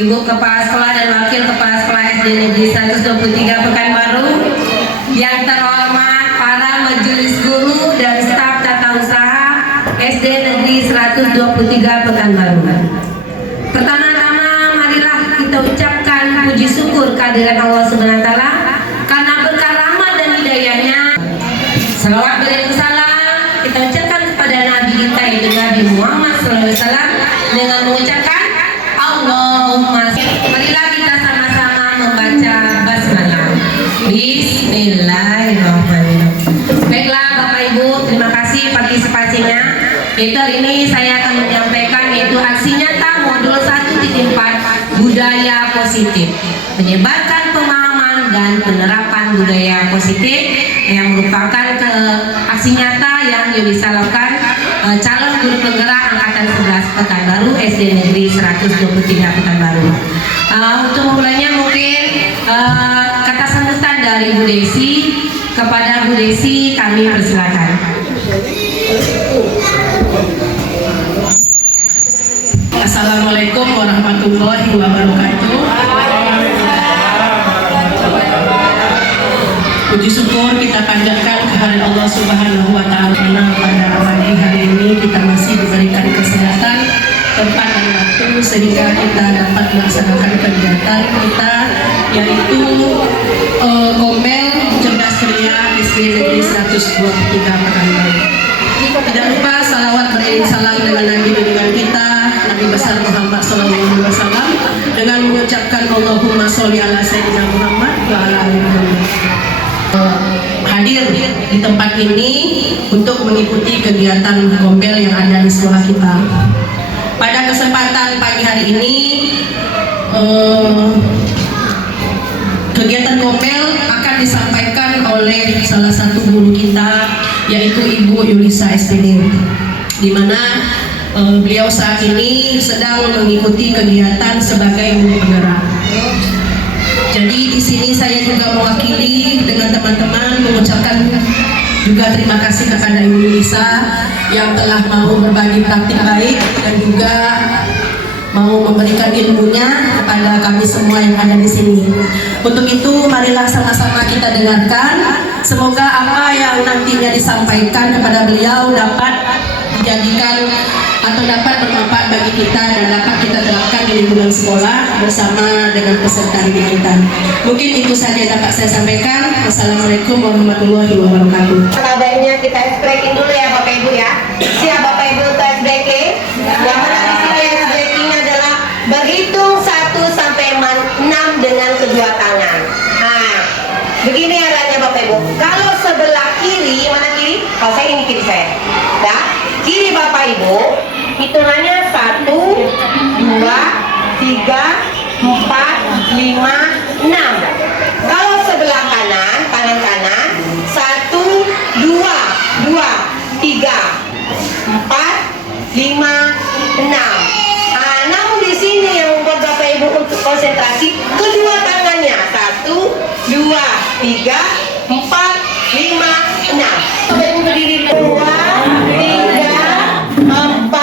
Ibu Kepala Sekolah dan Wakil Kepala Sekolah SD Negeri 123 Pekanbaru, yang terhormat para majelis guru dan staf tata usaha SD Negeri 123 Pekanbaru. Pertama-tama marilah kita ucapkan puji syukur kehadirat Allah Subhanahu wa taala karena berkah rahmat dan hidayahnya. Salawat salam kita ucapkan kepada Nabi kita yaitu Nabi Muhammad SAW dengan mengucapkan Allahumma. Marilah kita sama-sama membaca basmalah. Bismillahirrahmanirrahim. Baiklah Bapak Ibu, terima kasih partisipasinya. Itu hari ini saya akan menyampaikan yaitu aksi nyata modul 1.4 budaya positif, menyebarkan pemahaman dan penerapan budaya positif yang merupakan aksi nyata yang bisa lakukan calon guru penggerak angkatan 11 Pekanbaru SD Negeri 123 Pekanbaru. Untuk memulainya mungkin kata sambutan dari Bu Desi. Kepada Bu Desi kami persilakan. Assalamualaikum warahmatullahi wabarakatuh. Puji syukur kita panjatkan kehadirat Allah Subhanahu wa taala pada pagi hari ini kita masih diberikan kesehatan, tempat dan waktu sehingga kita dapat melaksanakan kegiatan kita yaitu Gombel Cerdas Ceria SD Negeri 123 Pekanbaru. Tidak lupa salawat beriring salam dengan Nabi junjungan kita Nabi besar Muhammad SAW dengan mengucapkan Allahumma sholli ala sayyidina Muhammad wa ala ali Muhammad. Hadir di tempat ini untuk mengikuti kegiatan Gombel yang ada di sekolah kita. Pada kesempatan pagi hari ini kegiatan Gombel akan disampaikan oleh salah satu guru kita yaitu Ibu Yulisa SPD, di mana beliau saat ini sedang mengikuti kegiatan sebagai guru penggerak. Jadi di sini saya juga mewakili dengan teman-teman mengucapkan juga terima kasih kepada Ibu Yulisa yang telah mau berbagi praktik baik dan juga mau memberikan ilmunya kepada kami semua yang ada di sini. Untuk itu marilah sama-sama kita dengarkan. Semoga apa yang nantinya disampaikan kepada beliau dapat dijadikan atau dapat bermanfaat bagi kita dan dapat kita terapkan di lingkungan sekolah bersama dengan peserta didik kita. Mungkin itu saja yang dapat saya sampaikan. Wassalamualaikum warahmatullahi wabarakatuh. Kabarnya kita ice breaking dulu ya Bapak Ibu ya. Siap Bapak Ibu untuk ice breaking? Yang mana di sini ice breaking adalah berhitung 1 sampai 6 dengan kedua tangan. Nah, begini arahnya Bapak Ibu. Kalau sebelah kiri, mana kiri? Kalau saya ini kiri saya. Ya, kiri Bapak Ibu, hitungannya 1, 2, 3, 4, 5, 6. Kalau sebelah kanan, tangan kanan, 1, 2, 2, 3, 4, 5, 6. Namun di sini yang membuat Bapak Ibu untuk konsentrasi kedua tangannya 1, 2, 3, 4, 5, 6. Bapak Ibu berdiri 2, 3, 4,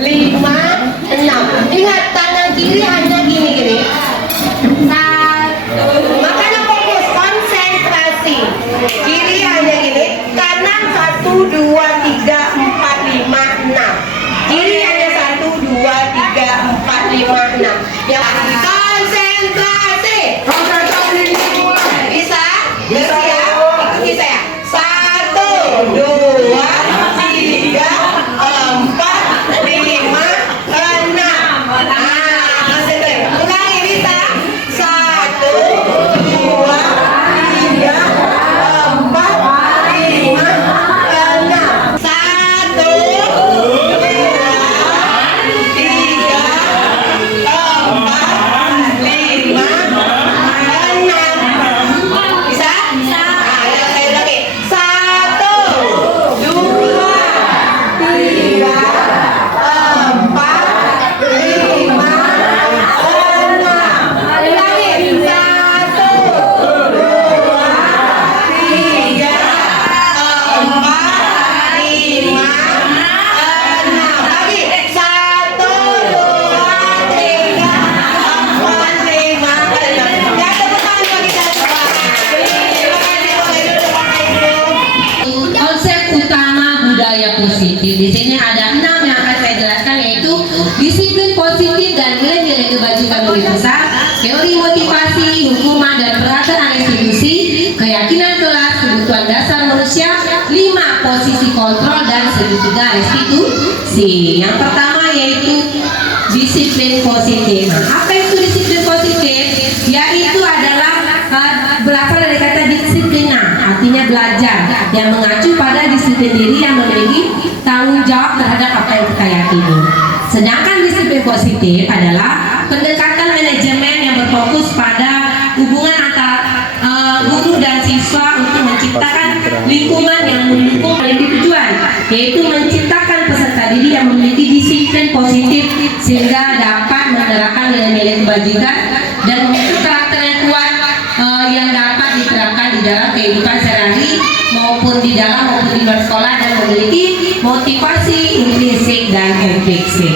5, 6. Ingat tangan kiri hanya gini-gini. Makanya fokus konsentrasi. Kiri hanya gini, kanan 1, 2, 3, 4, 5, 6. Kiri hanya 1, 2, 3, 4, 5, 6. Yang konsentrasi. Bisa? Bisa ya? Ikuti saya. 1, 2, 3, 4, 5, 6. Konsentrasi. Ulangi bisa? 1, 2, 3, 4, 5, 6. 1, 2, 3, 4, positif. Di sini ada 6 yang akan saya jelaskan, yaitu disiplin positif dan nilai-nilai kebajikan murid besar, teori motivasi, hukuman dan peraturan institusi, keyakinan kelas, kebutuhan dasar manusia, 5 posisi kontrol dan segitiga restitusi. Yang pertama yaitu disiplin positif. Nah, apa itu disiplin positif? Yaitu adalah berasal dari kata disiplina, artinya belajar, yang mengacu pada disiplin diri yang memiliki tanggung jawab terhadap apa yang kita yakini. Sedangkan disiplin positif adalah pendekatan manajemen yang berfokus pada hubungan antara guru dan siswa untuk menciptakan lingkungan yang mendukung tujuan, yaitu menciptakan peserta didik yang memiliki disiplin positif sehingga dapat menerapkan nilai-nilai kebajikan dan memiliki karakter yang kuat yang dapat diterapkan di dalam kehidupan sehari-hari maupun di dalam maupun di luar sekolah, dan memiliki motivasi intrinsik dan eksplisit.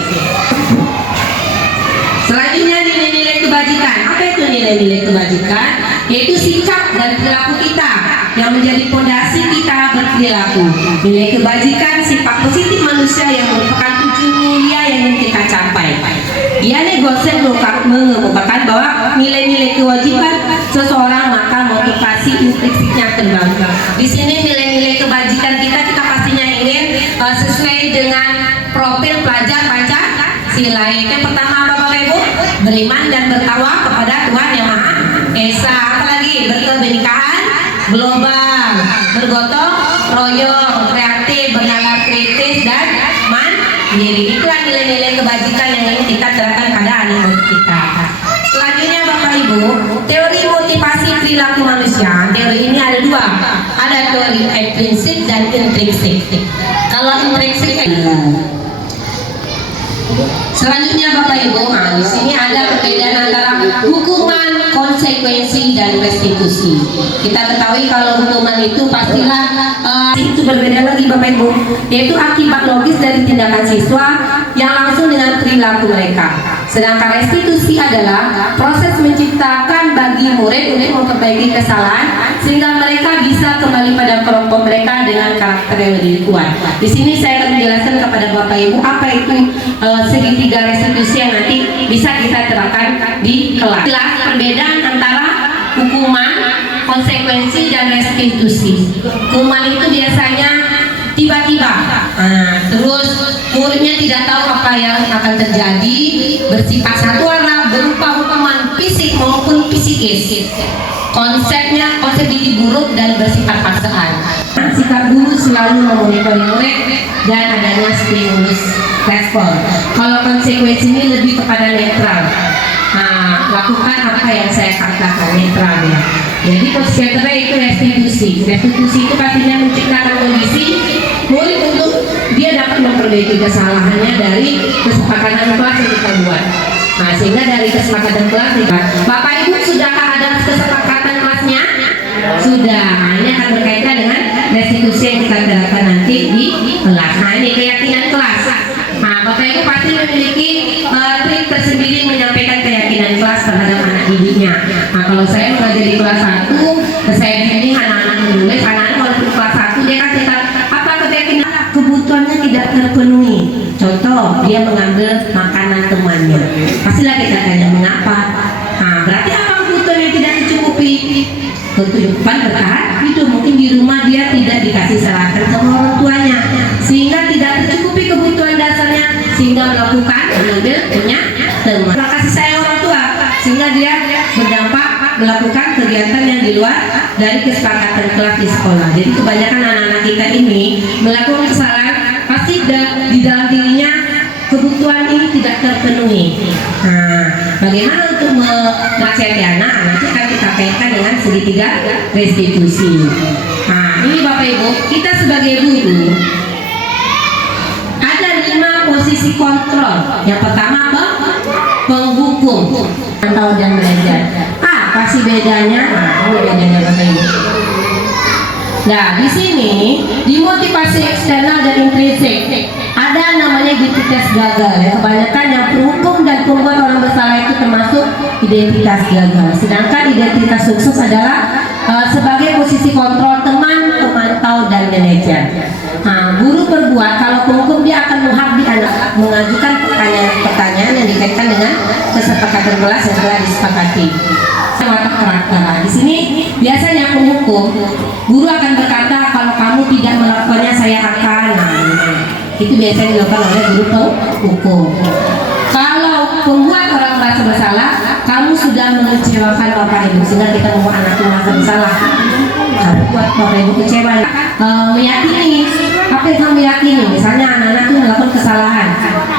Selanjutnya nilai-nilai kebajikan. Apa itu nilai-nilai kebajikan? Yaitu sikap dan perilaku kita yang menjadi fondasi kita berperilaku. Nilai kebajikan sifat positif manusia yang merupakan tujuan mulia yang ingin kita capai. Ia Gosen mengemukakan bahwa nilai-nilai kewajiban seseorang maka motivasi intrinsiknya terbangun. Di sini nilai-nilai kebajikan kita pastinya ingin sesuai dengan profil pelajar Pancasila. Yang pertama Bapak Ibu, beriman dan bertakwa kepada Tuhan Yang Maha Esa. Apalagi berkebenikahan global, bergotong royong, kreatif, bernalar kritis dan mandiri. Itulah nilai-nilai kebajikan yang ingin kita terapkan pada anak kita. Selanjutnya Bapak Ibu, teori motivasi perilaku manusia. Teori ini ada 2, ada teori ekstrinsik dan intrinsik. Kalau intrinsik selanjutnya Bapak Ibu, di sini ada perbedaan antara hukuman, konsekuensi dan restitusi. Kita ketahui kalau hukuman itu pastilah itu berbeda lagi Bapak Ibu, yaitu akibat logis dari tindakan siswa yang langsung dengan perilaku mereka. Sedangkan restitusi adalah proses menciptakan bagi murid untuk memperbaiki kesalahan sehingga mereka bisa kembali pada kelompok mereka dengan karakter yang lebih kuat. Di sini saya akan menjelaskan kepada Bapak Ibu apa itu segitiga restitusi yang nanti bisa kita terapkan di kelas. Jelas perbedaan antara hukuman, konsekuensi dan restitusi. Hukuman itu biasanya tiba-tiba, terus muridnya tidak tahu apa yang akan terjadi, bersifat satu arah, berupa hukuman fisik maupun psikis. Konsep didik buruk dan bersifat paksaan. Sikap guru selalu memonitor murid dan adanya stimulus respon. Kalau konsekuensi ini lebih kepada netral. Lakukan apa yang saya katakan, netral ya. Jadi konsekuensinya itu restitusi. Restitusi itu pastinya menciptakan kondisi murid untuk dia dapat memperbaiki kesalahannya dari kesepakatan kelas yang kita buat. Sehingga dari kesepakatan kelas Bapak Ibu sudahkah ada kesepakatan kelasnya? Sudah. Ini akan berkaitan dengan restitusi yang kita terapkan nanti di kelas. Ini keyakinan kelas. Bapak Ibu pasti memiliki trik tersendiri menyampaikan keyakinan kelas terhadap anak didiknya. Kalau saya mengajar di kelas 1, saya bimbing anak-anak menulis. Anak-anak kalau di kelas 1 dia kan cerita apa keyakinan kebutuhannya tidak terpenuhi. Contoh, dia mengambil makanan temannya. Pastilah kita tanya mengapa. Berarti apa kebutuhan yang tidak tercukupi? Kehidupan bertahan hidup, mungkin di rumah dia tidak dikasih seragam sama orang tuanya, sehingga tidak tercukupi kebutuhan dasarnya, sehingga melakukan mengambil punya teman. Terima kasih sayang orang tua, sehingga dia berdampak melakukan kegiatan yang di luar dari kesepakatan kelas di sekolah. Jadi kebanyakan anak-anak kita ini melakukan kesalahan pasti di dalam dirinya kebutuhan ini tidak terpenuhi. Bagaimana untuk menasihati anak? Nanti akan kita kaitkan dengan segitiga restitusi. Ini Bapak Ibu, kita sebagai guru ada 5 posisi kontrol. Yang pertama penghukum atau dan belajar. Pasti bedanya. Ini bedanya Bapak Ibu. Nah, di sini di motivasi eksternal dan intrinsik ada namanya identitas gagal ya. Kebanyakan yang penghukum dan pembuat orang bersalah itu termasuk identitas gagal. Sedangkan identitas sukses adalah sebagai posisi kontrol teman, pemantau dan manajer. Guru membuat kalau penghukum dia akan menghabdi anak mengajukan pertanyaan yang dikaitkan dengan kesepakatan kelas yang telah disepakati. Watak karakter. Di sini biasanya penghukum guru akan berkata kalau kamu tidak melakukannya saya akan. Itu biasanya dilakukan oleh guru penghukum. Kalau pembuat orang merasa bersalah, kamu sudah mengecewakan bapak ibu sehingga kita membuat anak merasa bersalah. Kamu buat bapak ibu kecewa. Meyakini apa yang kamu yakini, misalnya anak-anak itu melakukan kesalahan.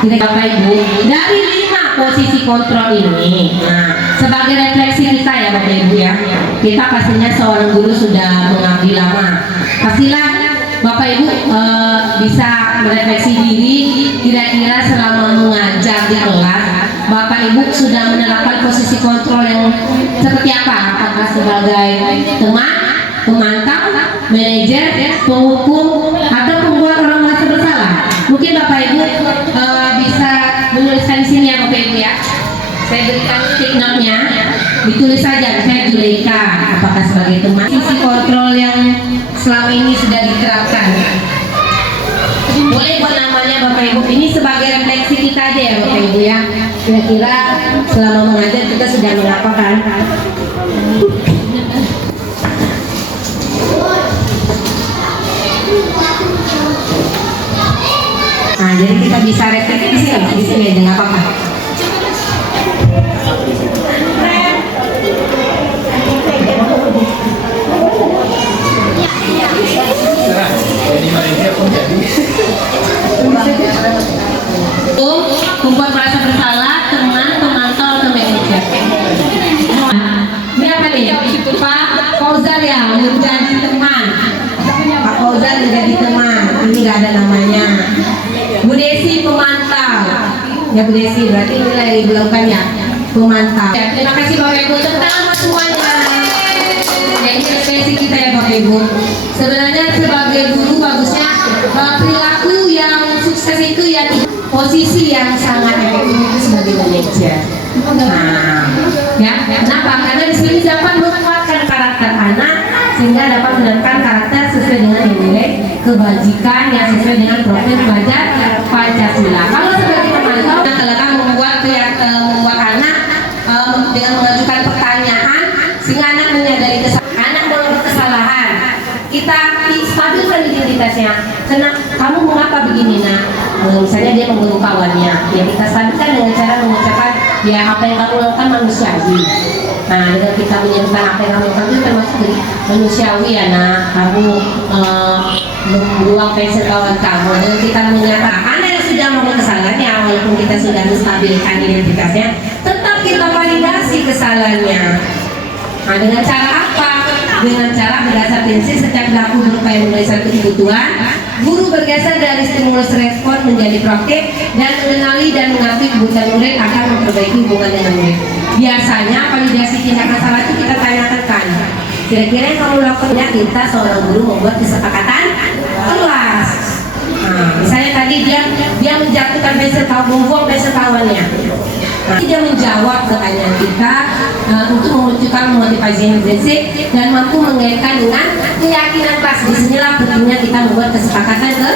Kita bapak ibu dari 5 posisi kontrol ini. Nah, sebagai refleksi kita ya bapak ibu ya, kita pastinya seorang guru sudah mengabdi lama. Pastilah bapak ibu bisa merefleksi diri kira-kira selama mengajar di kelas bapak ibu sudah menerapkan posisi kontrol yang seperti apa? Apakah sebagai teman, pemantau, manajer, penghukum, atau pembuat orang merasa bersalah? Mungkin bapak ibu bisa menuliskan di sini ya bapak ibu ya. Saya berikan stick note-nya, ditulis saja saya Juleika. Apakah sebagai teman? Posisi kontrol yang selama ini sudah diterapkan. Boleh buat namanya bapak ibu. Ini sebagai refleksi kita aja ya bapak ibu ya. Kira-kira selama mengajar kita sudah melakukan. Nah, jadi kita bisa refleksi di sini aja nggak apa-apa. Membuat merasa bersalah teman, pemantau, atau manajer. Ini apa nih? Pak Fauzan ya menjadi teman. Pak Fauzan menjadi teman. Ini nggak ada namanya. Bu Desi pemantau. Ya Bu Desi berarti ini lagi dilakukan ya pemantau. Ya, terima kasih Bapak Ibu. Tentang semuanya. Jadi refleksi kita ya Bapak Ibu. Sebenarnya sebagai guru bagusnya perilaku yang sukses itu ya posisi yang sangat efektif itu sebagai manajer. Nah, ya kenapa? Karena di sini dapat menguatkan karakter anak sehingga dapat menentukan karakter sesuai dengan nilai kebajikan yang sesuai dengan profil pelajar Pancasila. Kalau sebagai pemantau, kita membuat anak dengan mengajukan pertanyaan sehingga anak menyadari anak melakukan kesalahan. Kita stabilkan identitasnya. Kamu mengapa begini nak? Misalnya dia mengganggu kawannya, ya kita stabilkan dengan cara mengucapkan ya apa yang kamu lakukan manusiawi. Nah dengan kita menyebutkan apa yang kamu lakukan itu termasuk manusiawi ya nak. Kamu membuang pensil kawan kamu. Dengan kita menyatakan anak yang sudah melakukan kesalahan ya walaupun kita sudah menstabilkan identitasnya, tetap kita validasi kesalahannya. Nah dengan cara apa? Dengan cara berdasar prinsip setiap pelaku berupaya memenuhi satu kebutuhan, guru bergeser dari stimulus respon menjadi proaktif dan mengenali dan mengakui kebutuhan murid akan memperbaiki hubungan dengan murid. Biasanya validasi tindakan salah itu kita tanyakan kan, kira-kira yang kamu lakukan ya kita seorang guru membuat kesepakatan kelas. Nah, misalnya tadi dia menjatuhkan pensil kawan, membuang pensil kawannya. Nah, dia menjawab pertanyaan kita untuk memunculkan motivasi yang prinsip dan mampu mengaitkan dengan keyakinan kelas. Disinilah pentingnya kita membuat kesepakatan ke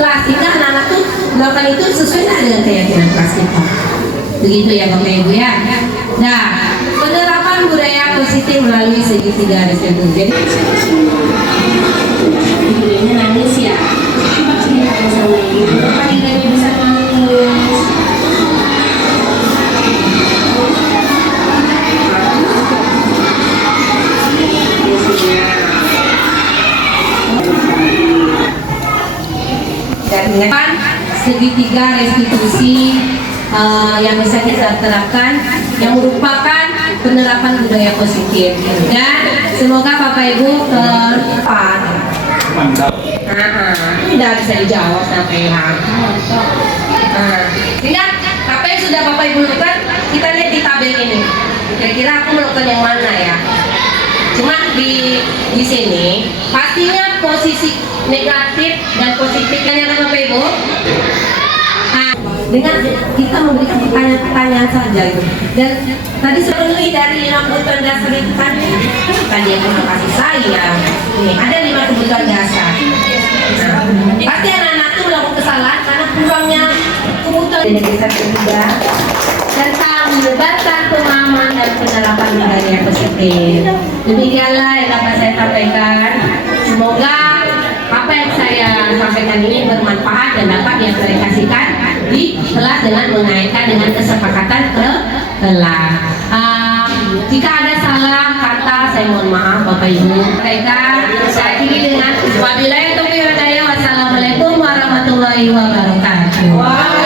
kelas sehingga anak-anak tuh melakukan itu sesuai dengan keyakinan kelas kita. Begitu ya Bapak Ibu ya. Nah, penerapan budaya positif melalui segitiga resiko. Jadi ibunya nangis ya. Sama ibu, apa tidak bisa nangis? Dan ingatkan segitiga restitusi yang bisa kita terapkan yang merupakan penerapan budaya positif. Dan semoga Bapak Ibu tidak bisa dijawab sampai sehingga apa yang sudah Bapak Ibu lakukan kita lihat di tabel ini. Kira-kira aku melakukan yang mana ya? Cuma di sini pastinya posisi negatif dan positifnya kan Bapak Ibu. Dengan kita memberikan pertanyaan-pertanyaan saja gitu. Dan tadi sepenuhnya dari 5 kebutuhan dasar itu tadi yang kasih sayang. Nih ada 5 kebutuhan dasar. Nah, pasti anak-anak itu melakukan Negeri 1 tentang melibatkan pemahaman dan penerapan budaya positif. Demikianlah yang dapat saya sampaikan. Semoga apa yang saya sampaikan ini bermanfaat dan dapat diaplikasikan di kelas dengan mengaitkan dengan kesepakatan kelas. Jika ada salah kata, saya mohon maaf Bapak Ibu. Saya akhiri dengan wabillahi taufiq wal hidayah. Wassalamualaikum warahmatullahi wabarakatuh.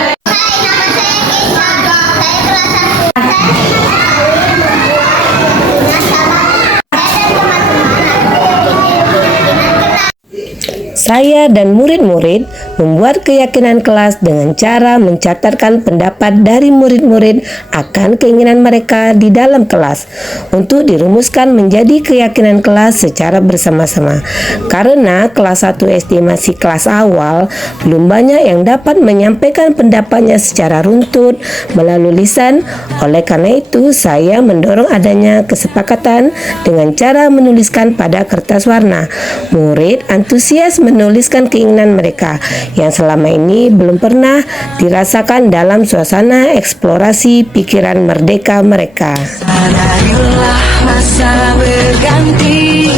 Saya dan murid-murid membuat keyakinan kelas dengan cara mencatatkan pendapat dari murid-murid akan keinginan mereka di dalam kelas untuk dirumuskan menjadi keyakinan kelas secara bersama-sama. Karena kelas 1 SD masih kelas awal, belum banyak yang dapat menyampaikan pendapatnya secara runtut melalui lisan. Oleh karena itu, saya mendorong adanya kesepakatan dengan cara menuliskan pada kertas warna. Murid antusias menuliskan keinginan mereka yang selama ini belum pernah dirasakan dalam suasana eksplorasi pikiran merdeka mereka. Marilah masa berganti.